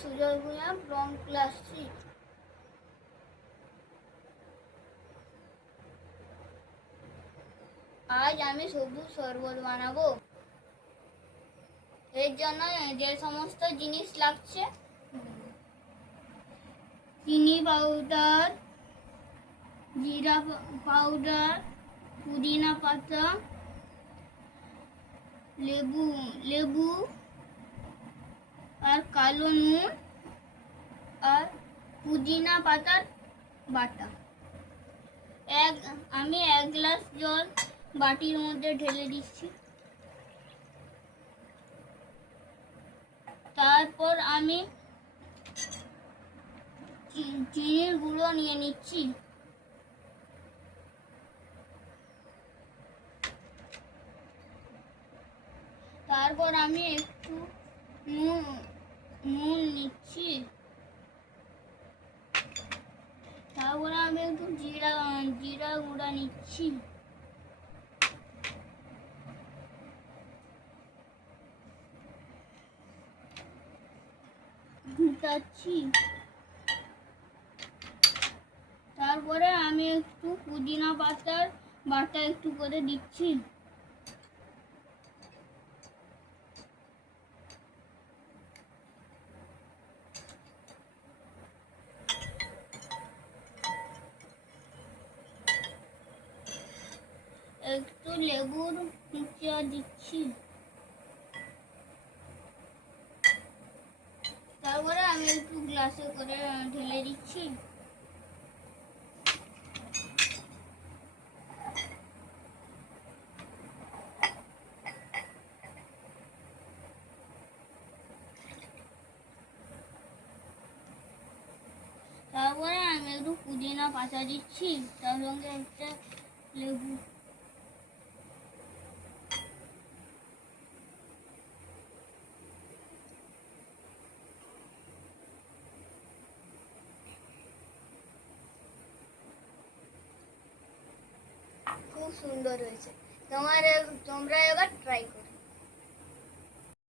Sujoy Bhuiyan from class 6। আজ আমি সবুজ শরবত বানাবো। এর জন্য যে সমস্ত জিনিস লাগছে: চিনি পাউডার, জিরা পাউডার, পুদিনা পাতা, লেবু আর কালো নুন আর পুদিনা পাতার বাটা। আমি 1 গ্লাস জল বাটির মধ্যে ঢেলে দিচ্ছি। তারপর আমি চিনির গুঁড়ো নিয়ে নিচ্ছি। তারপর আমি একটু নুন নিচ্ছি। তারপরে আমি একটু জিরা গুঁড়া নিচ্ছি। ঘুটাচ্ছি। তারপরে আমি একটু পুদিনা পাতার বাটা একটু করে দিচ্ছি। একটু লেবুর কুচিয়া দিচ্ছি। তারপরে আমি একটু গ্লাসে করে ঢেলে দিচ্ছি। তারপরে আমি একটু পুদিনা পাতা দিচ্ছি, তার সঙ্গে একটা লেবু। খুব সুন্দর হয়েছে। তোমরা এবার ট্রাই করো।